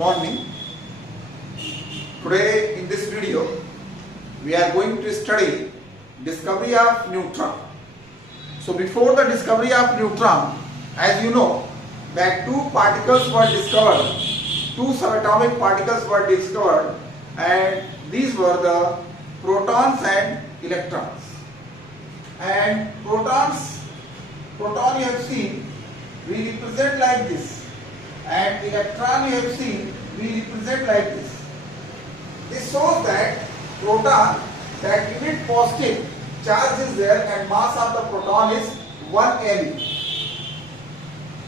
morning. Today in this video we are going to study discovery of neutron. So before the discovery of neutron, as you know that two particles were discovered, two subatomic particles were discovered, and these were the protons and electrons. And proton you have seen we represent like this, and electron you have seen we represent like this. This shows that proton, that unit positive charge is there and mass of the proton is 1 MeV.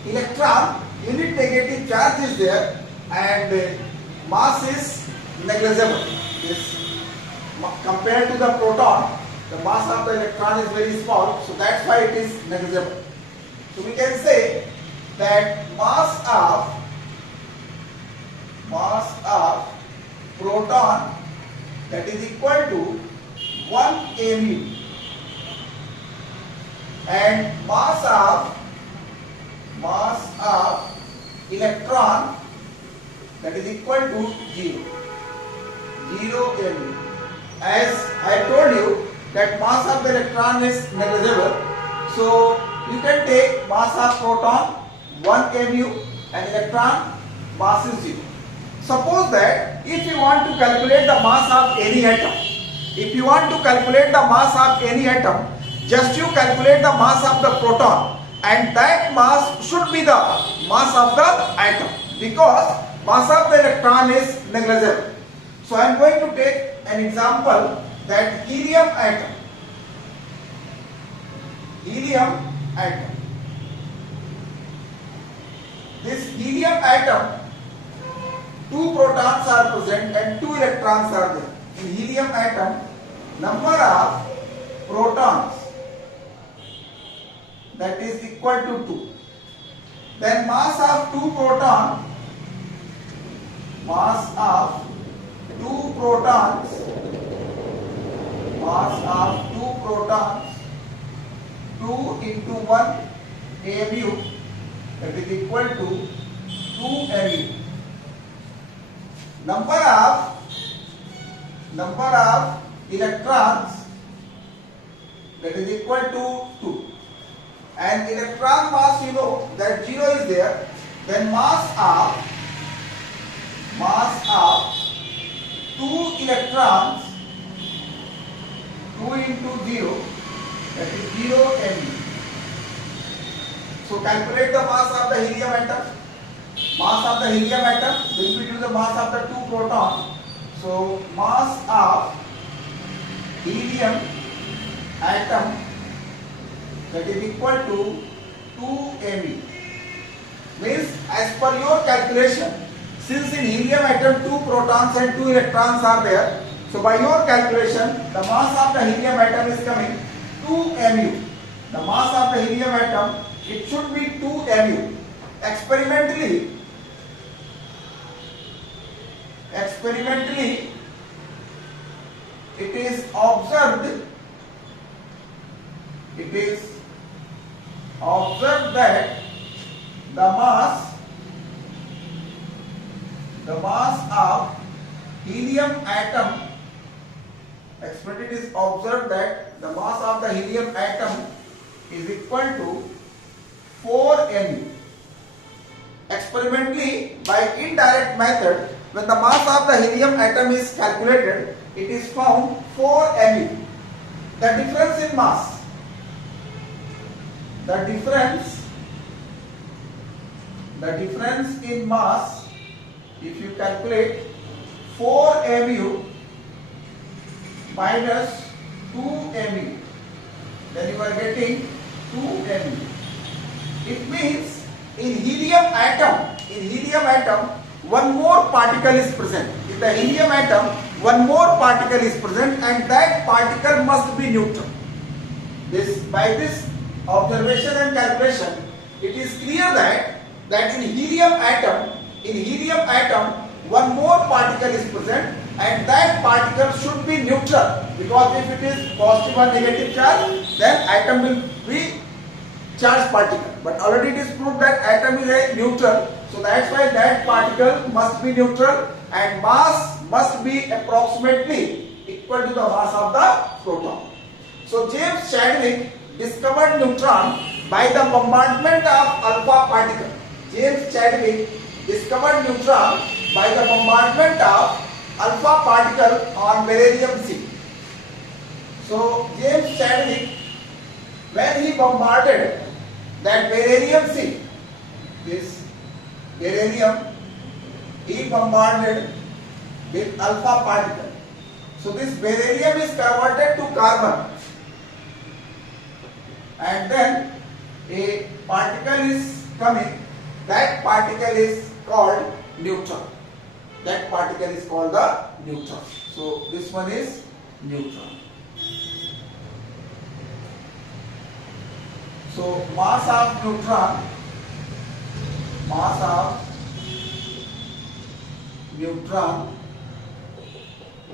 Electron, unit negative charge is there and mass is negligible. Compared to the proton, the mass of the electron is very small, so that's why it is negligible. So we can say that mass of proton, that is equal to 1 MeV, and mass of electron, that is equal to 0 MeV. As I told you that mass of the electron is negligible, so you can take mass of proton 1 MeV and electron mass is 0. Suppose that if you want to calculate the mass of any atom, just you calculate the mass of the proton, and that mass should be the mass of the atom, because mass of the electron is negligible. So I am going to take an example, that helium atom. This helium atom, two protons are present and two electrons are there. In helium atom, number of protons, that is equal to 2. Then mass of two protons, 2 into 1 MeV, that is equal to 2 MeV. Number of electrons, that is equal to 2. And electron mass, you know that 0 is there. Then mass of 2 electrons, 2 into 0, that is 0 MeV. So calculate the mass of the helium atom. Mass of the helium atom will be to the mass of the two protons. So mass of helium atom, that is equal to 2 MeV. Means as per your calculation, since in helium atom two protons and two electrons are there, so by your calculation the mass of the helium atom is coming 2 MeV. The mass of the helium atom, it should be 2 MeV. Experimentally it is observed that the mass of helium atom, it is observed that the mass of the helium atom is equal to 4 MeV. Experimentally, by indirect method, when the mass of the helium atom is calculated, it is found 4 MeV. The difference in mass, if you calculate 4 MeV minus 2 MeV, then you are getting 2 MeV. It means in helium atom, one more particle is present. In the helium atom, one more particle is present, and that particle must be neutral. By this observation and calculation, it is clear that in helium atom, one more particle is present, and that particle should be neutral, because if it is positive or negative charge, then atom will be charged particle. But already it is proved that atom is a neutral. So that's why that particle must be neutral and mass must be approximately equal to the mass of the proton. So James Chadwick discovered neutron by the bombardment of alpha particle. James Chadwick discovered neutron by the bombardment of alpha particle on beryllium-C. So James Chadwick, when he bombarded that beryllium-C, this beryllium, he bombarded with alpha particle. So this beryllium is converted to carbon, and then a particle is coming. That particle is called neutron. That particle is called the neutron. So this one is neutron. So mass of neutron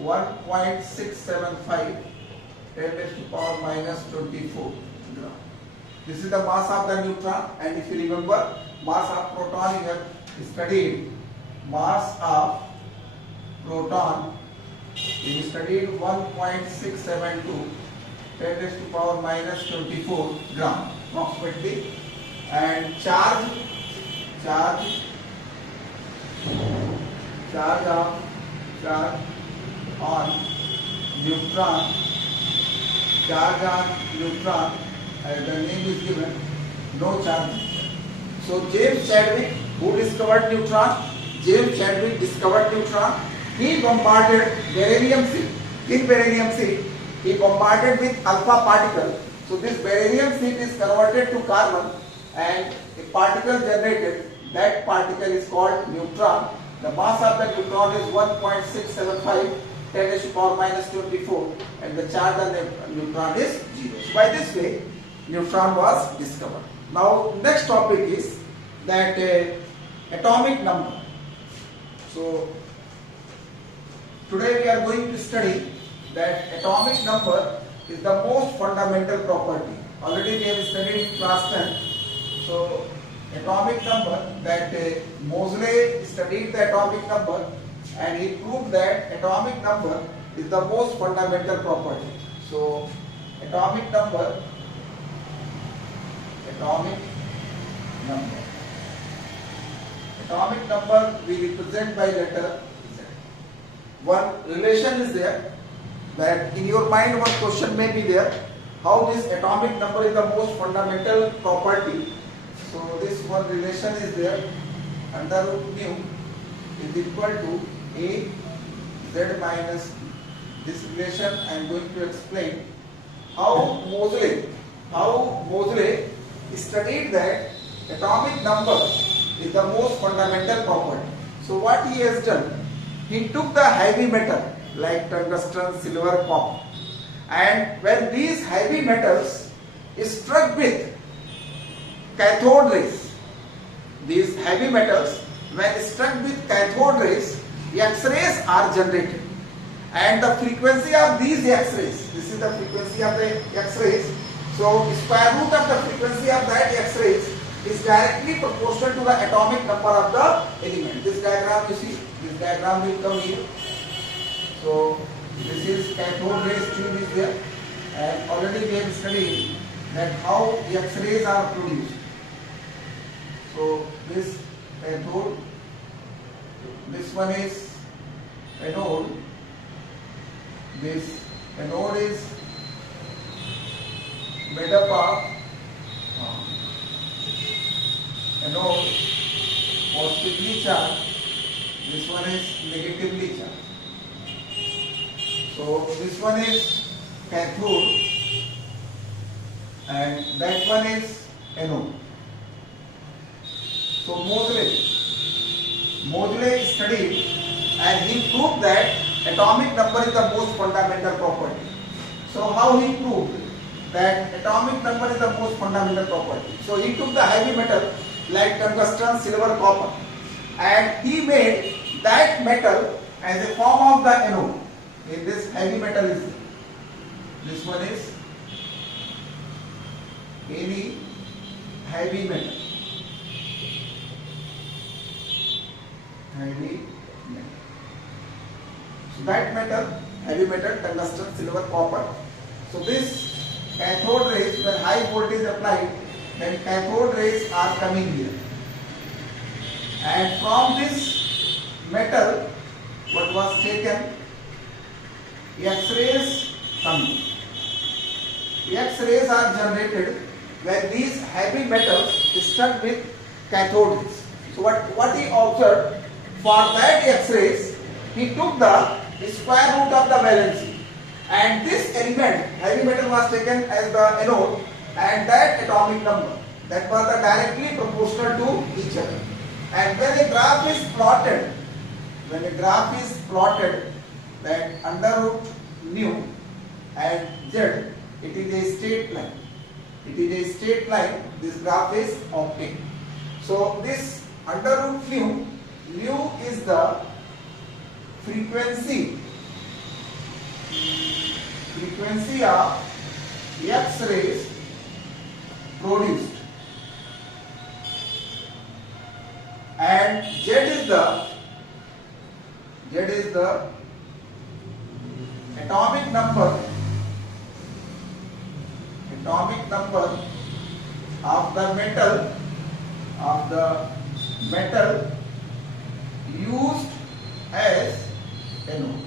1.675 10 raised to power minus 24 gram. This is the mass of the neutron, and if you remember, mass of proton you have studied. Mass of proton we studied 1.672 10 raised to power minus 24 gram approximately, and charge on neutron, and the name is given, no charge. So James Chadwick, who discovered neutron, he bombarded beryllium-C. In beryllium-C, he bombarded with alpha particle. So this beryllium-C is converted to carbon, and a particle generated. That particle is called neutron. The mass of the neutron is 1.675 10 raised to power minus 24, and the charge on the neutron is 0. So by this way, neutron was discovered. Now next topic is that atomic number. So today we are going to study that atomic number is the most fundamental property. Already we have studied in class 10. So atomic number, that Moseley studied the atomic number, and he proved that atomic number is the most fundamental property. So atomic number we represent by letter Z. One relation is there, that in your mind one question may be there, how this atomic number is the most fundamental property. So this one relation is there, under root mu is equal to A Z minus B. This relation I am going to explain how Moseley studied that atomic number is the most fundamental property. So what he has done, he took the heavy metal like tungsten, silver, copper, and when these heavy metals is struck with cathode rays, these heavy metals when struck with cathode rays, X-rays are generated, and the frequency of these X-rays, this is the frequency of the X-rays. So square root of the frequency of that X-rays is directly proportional to the atomic number of the element. This diagram you see, this diagram will come here. So this is cathode rays tube is there, and already we have studied that how X-rays are produced. So this cathode, this one is anode, this anode is made up of anode positively charged, this one is negatively charged. So this one is cathode and that one is anode. So Moseley studied and he proved that atomic number is the most fundamental property. So how he proved that atomic number is the most fundamental property? So he took the heavy metal like tungsten, silver, copper, and he made that metal as a form of the anode. In this heavy metal is this one is Ne heavy metal. Heavy metal. So that metal, heavy metal, tungsten, silver, copper. So this cathode rays, when high voltage applied, then cathode rays are coming here. And from this metal, what was taken? X-rays coming. X-rays are generated when these heavy metals stuck with cathode rays. So what he observed, for that X-rays, he took the square root of the valency, and this element, heavy metal, was taken as the anode, and that atomic number, that was directly proportional to each other. And when a graph is plotted, that under root nu and z, it is a straight line. This graph is optic. So this under root nu is the frequency of X-rays produced, and Z is the atomic number of the metal used as anode.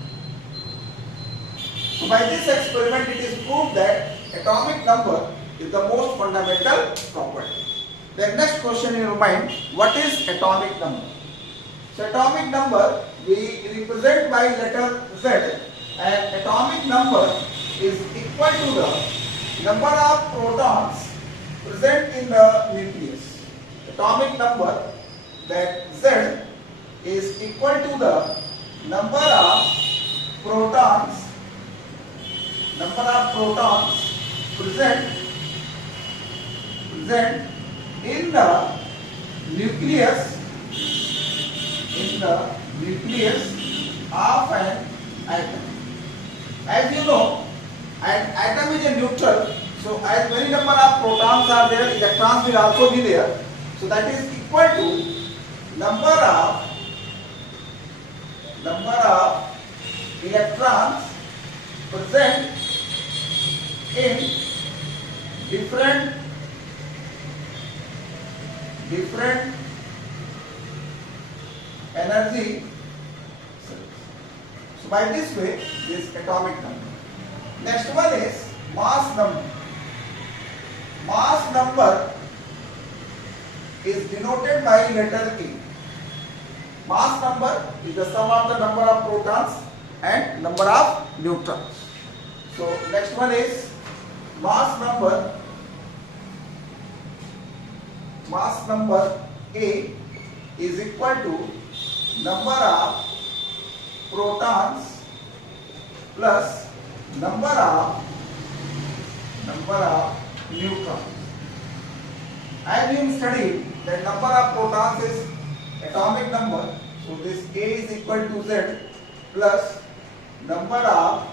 So by this experiment it is proved that atomic number is the most fundamental property. The next question in your mind, what is atomic number? So atomic number we represent by letter Z, and atomic number is equal to the number of protons present in the nucleus. Atomic number, that Z, is equal to the number of protons present in the nucleus of an atom. As you know, an atom is a neutral, so as many number of protons are there, electrons will also be there. So that is equal to number of electrons present in different energy. So by this way, this atomic number. Next one is mass number. Mass number is denoted by letter A. Mass number is the sum of the number of protons and number of neutrons. So next one is mass number. Mass number A is equal to number of protons plus number of neutrons. As you studied, the number of protons is atomic number, so this A is equal to Z plus number of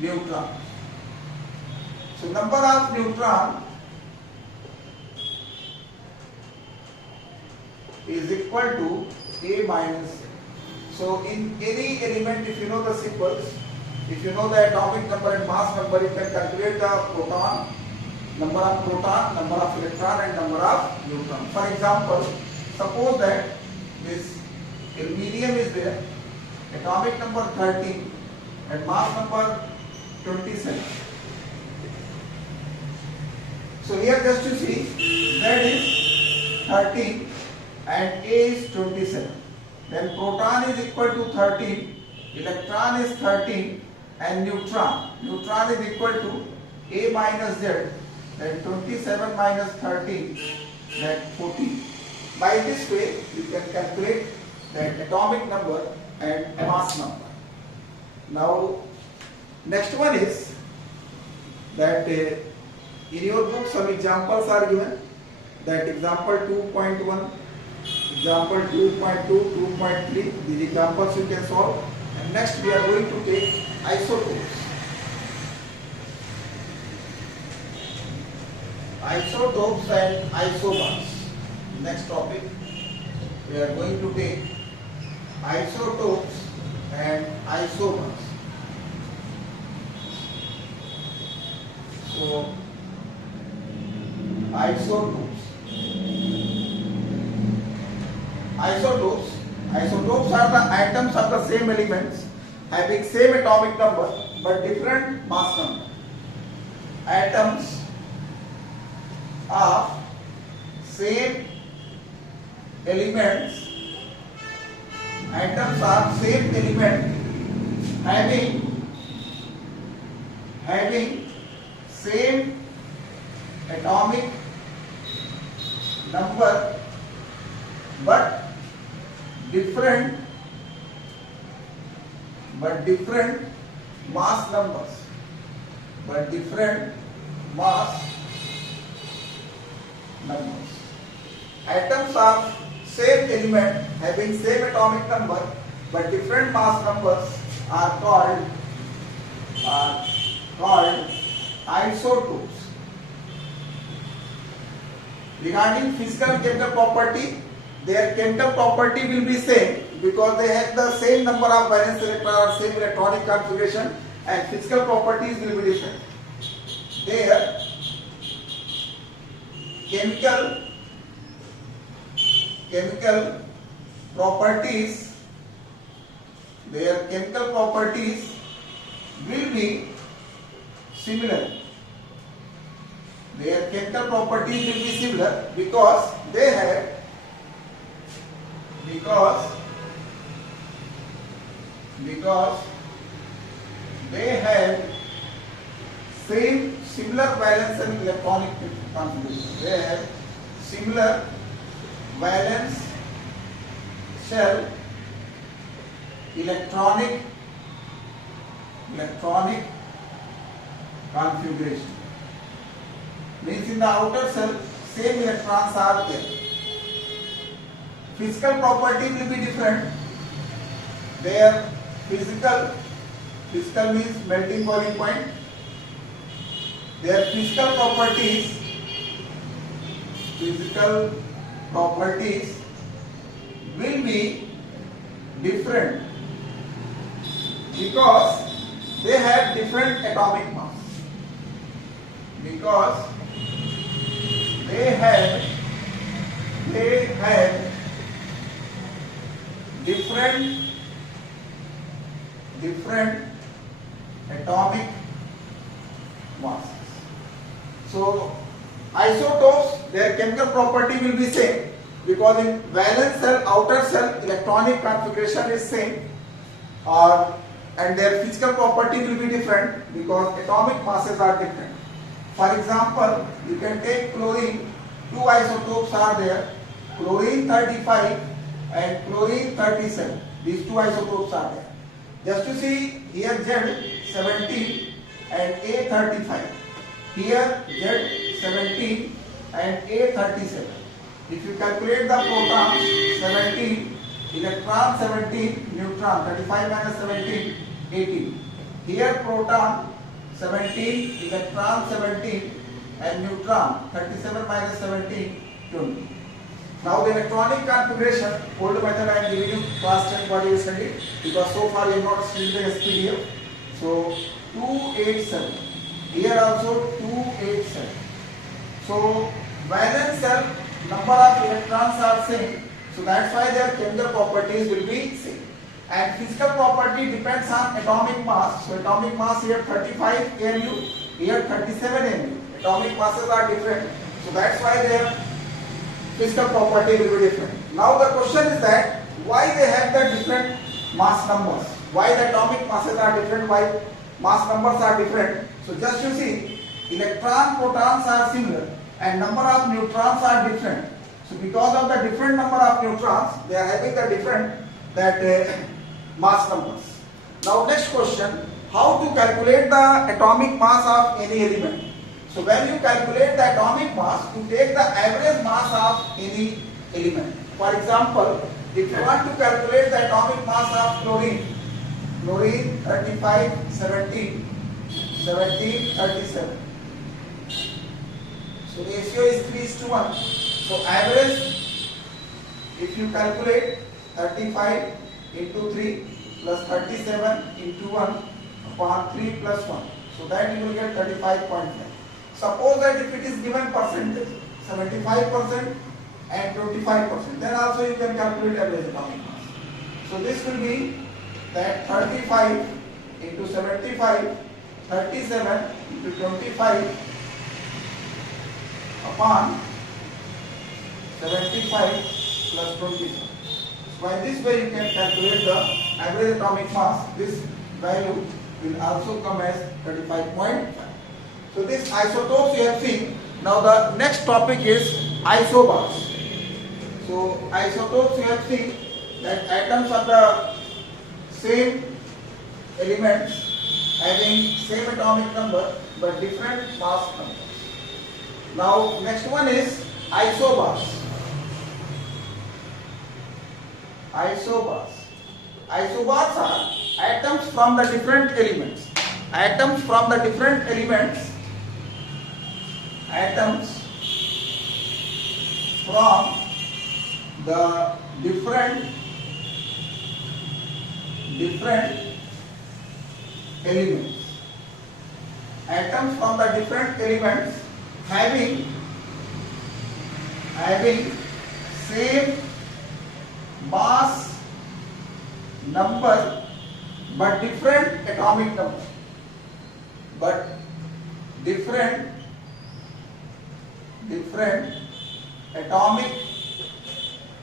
neutrons. So number of neutron is equal to A minus Z. So in any element, if you know the symbols, if you know the atomic number and mass number, you can calculate the proton, number of proton, number of electron and number of neutron. For example, suppose that this aluminium is there, atomic number 13 and mass number 27. So here just to see, Z is 13 and A is 27. Then proton is equal to 13, electron is 13 and neutron is equal to A minus Z, then 27 minus 13, that 14. By this way you can calculate the atomic number and mass number. Now next one is that in your book some examples are given, that example 2.1, example 2.2, 2.3, these examples you can solve. And next we are going to take isotopes. isotopes and isobars. Next topic, we are going to take isotopes and isobars. So, isotopes. Isotopes are the atoms of the same elements having same atomic number but different mass number. Atoms of same elements, atoms of same element having same atomic number but different mass numbers, atoms of same element having same atomic number but different mass numbers are called isotopes. Regarding physical and chemical property, their chemical property will be same because they have the same number of valence electrons or same electronic configuration, and physical properties will be different. Their chemical properties will be similar. Their chemical properties will be similar because they have similar valence and electronic configuration. They have similar valence shell electronic configuration. Means in the outer shell same electrons are there. Physical property will be different. Their physical means melting boiling point. Their physical properties will be different because they have different atomic mass. They have different atomic masses. So isotopes, their chemical property will be same because in valence cell, outer cell electronic configuration is same, and their physical property will be different because atomic masses are different. For example, you can take chlorine. Two isotopes are there, chlorine 35 and chlorine 37. These two isotopes are there. Just to see, here Z17 and A35. Here Z17 and A37. If you calculate the protons, 17, electron 17, neutron 35 minus 17, 18. Here proton 17, electron 17 and neutron 37 minus 17, 20. Now the electronic configuration, old method I am giving you, class 10 what you studied, because so far you have not studied the SPDF. So 287. Here also 287. So valence cell number of electrons are same. So that's why their chemical properties will be same. And physical property depends on atomic mass. So atomic mass here 35 AMU, here 37 AMU. Atomic masses are different. So that's why their physical property will be different. Now the question is that why they have the different mass numbers? Why the atomic masses are different? Why mass numbers are different? So just you see, electron protons are similar and number of neutrons are different. So because of the different number of neutrons, they are having the different mass numbers. Now next question, how to calculate the atomic mass of any element? So when you calculate the atomic mass, you take the average mass of any element. For example, if you want to calculate the atomic mass of chlorine 35, 17, 37. So ratio is 3:1. So average, if you calculate 35 into 3 plus 37 into 1 upon 3 plus 1. So that you will get 35.9. Suppose that if it is given percentage, 75% and 25%, then also you can calculate average atomic mass. So this will be that 35 into 75, 37 into 25 upon 75 plus 25. So by this way you can calculate the average atomic mass. This value will also come as 35.5. So this isotopes you have seen. Now the next topic is isobars. So isotopes you have seen that atoms are the same elements having same atomic number but different mass numbers. Now next one is isobars. Isobars. Isobars are atoms from the different elements. Atoms from the different elements. Atoms from the different elements. Atoms from the different elements having same mass number but different atomic number. Different atomic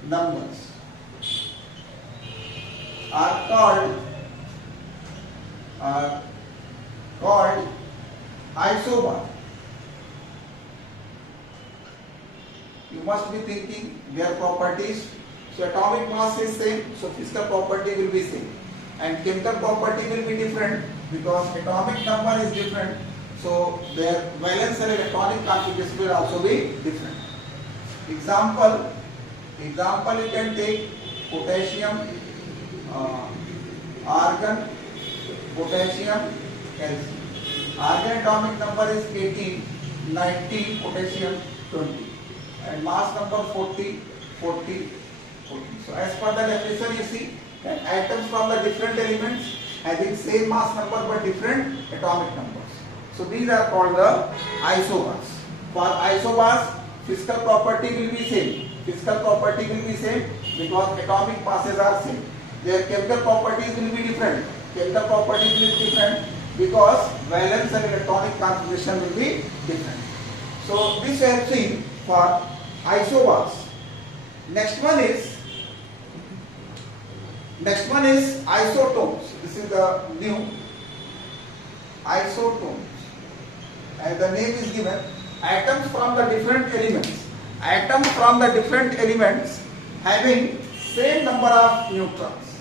numbers are called isobar. You must be thinking their properties. So atomic mass is same, so physical property will be same, and chemical property will be different because atomic number is different. So their valence and electronic configuration will also be different. Example you can take potassium, argon, potassium, calcium. Argon atomic number is 18, 19, potassium 20, and mass number 40, 40, 40. So as per the definition you see that atoms from the different elements having same mass number but different atomic numbers. So these are called the isobars. For isobars, physical property will be same. Physical property will be same because atomic masses are same. Their chemical properties will be different. Chemical properties will be different because valence and electronic configuration will be different. So this I have seen for isobars. Next one is isotones. This is the new isotones. As the name is given, atoms from the different elements. Atoms from the different elements having same number of neutrons.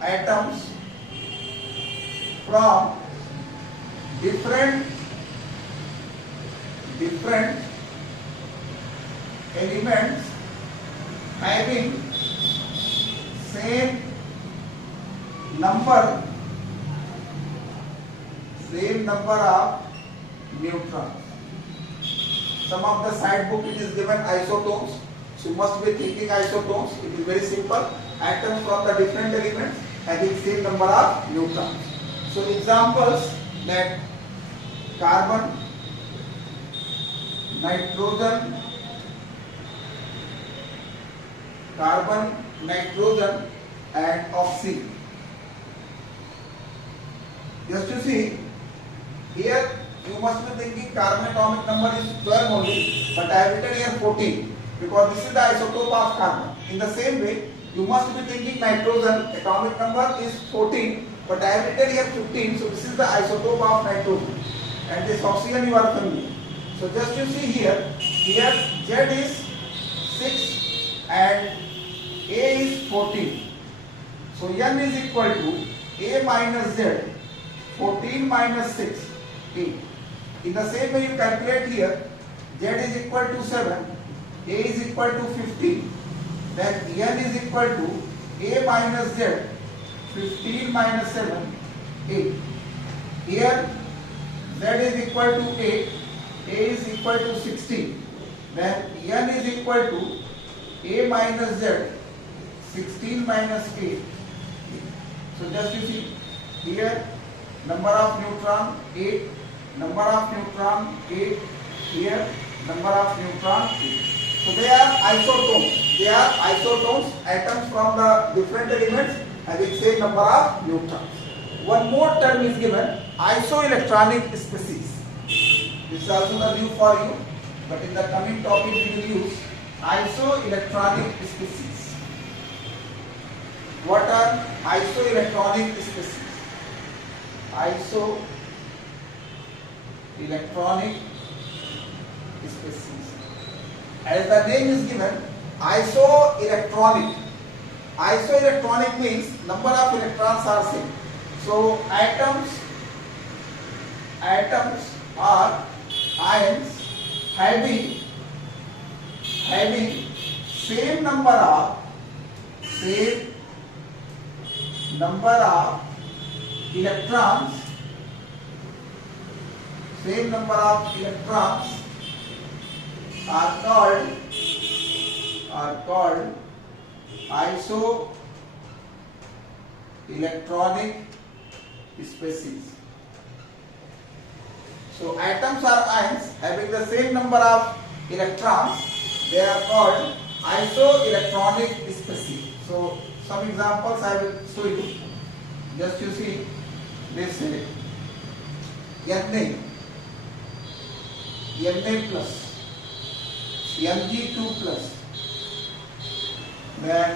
Atoms from different elements having same number of neutrons. Some of the side book it is given isotones. So you must be thinking isotones. It is very simple. Atoms from the different elements having same number of neutrons. So examples that carbon, nitrogen, and oxygen. Just to see, here you must be thinking carbon atomic number is 12 only, but I have written here 14 because this is the isotope of carbon. In the same way, you must be thinking nitrogen atomic number is 14, but I have written here 15, so this is the isotope of nitrogen. And this oxygen you are familiar. So just you see here Z is 6 and A is 14. So N is equal to A minus Z, 14 minus 6, 8. In the same way you calculate here, Z is equal to 7, A is equal to 15, then N is equal to A minus Z, 15 minus 7, 8. Here Z is equal to 8, A is equal to 16, then N is equal to A minus Z, 16 minus A. So just you see here, number of neutron 8, number of neutron 8, here number of neutron 8. So they are isotones. They are isotones, atoms from the different elements having same number of neutrons. One more term is given, isoelectronic species. This is also the new for you, but in the coming topic we will use isoelectronic species. What are isoelectronic species? Isoelectronic species. As the name is given, isoelectronic. Isoelectronic means number of electrons are same. So atoms are ions having same number of electrons, are called isoelectronic species. So atoms are ions having the same number of electrons. They are called isoelectronic species. So some examples I will show you. Just you see this Na plus, Mg2 plus, then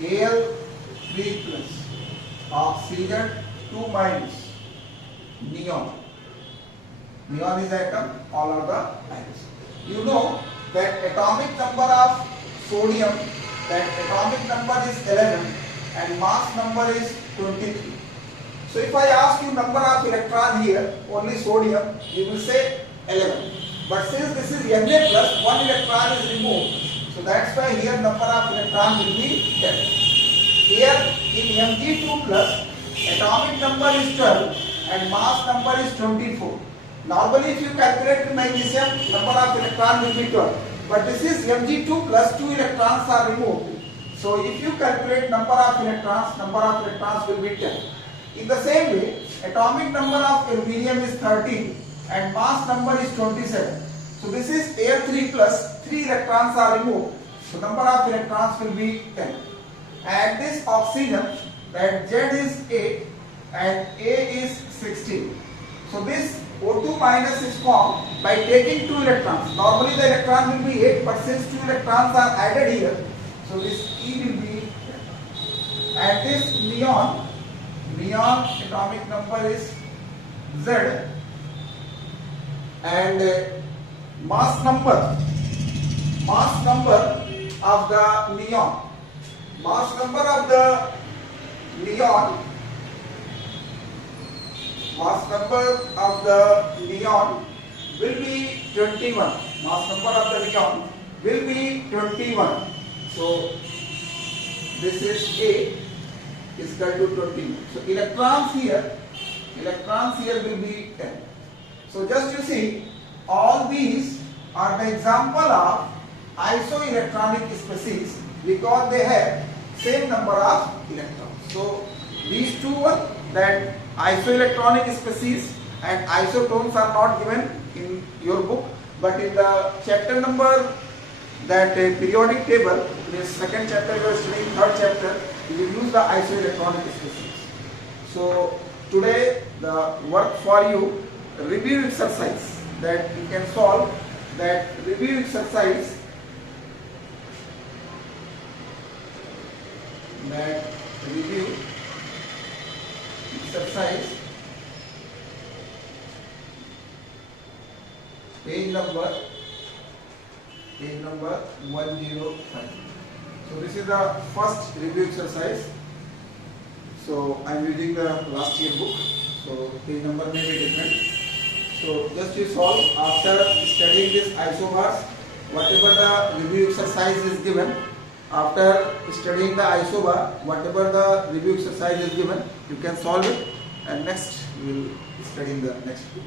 Al3 plus, oxygen 2 minus, neon. Neon is atom, all are the ions. You know that atomic number of sodium, that atomic number is 11 and mass number is 23. So if I ask you number of electron here, only sodium, you will say 11. But since this is Na plus, one electron is removed. So that's why here number of electron will be 10. Here in Mg2 plus, atomic number is 12 and mass number is 24. Normally if you calculate in magnesium, number of electron will be 12. But this is Mg2 plus 2 electrons are removed. So if you calculate number of electrons will be 10. In the same way, atomic number of aluminium is 13 and mass number is 27. So this is Al3 plus 3 electrons are removed. So number of electrons will be 10. And this oxygen, that Z is 8 and A is 16. So this O2 minus is formed by taking 2 electrons. Normally the electron will be 8, but since 2 electrons are added here, so this E will be 10. And this neon atomic number is Z and mass number of the neon will be 21. Mass number of the neon will be 21. So this is A is equal to 21. So electrons here will be 10. So just you see, all these are the example of isoelectronic species because they have same number of electrons. So these two one, that isoelectronic species and isotones are not given in your book, but in the chapter number, that periodic table, this second chapter you are studying, third chapter, you will use the isoelectronic species. So today the work for you, review exercise that you can solve, that review exercise, page number 105. So this is the first review exercise. So I am using the last year book. So page number may be different. So just you solve after studying this isobars, whatever the review exercise is given. After studying the isobar, whatever the review exercise is given, you can solve it, and next we will study in the next book.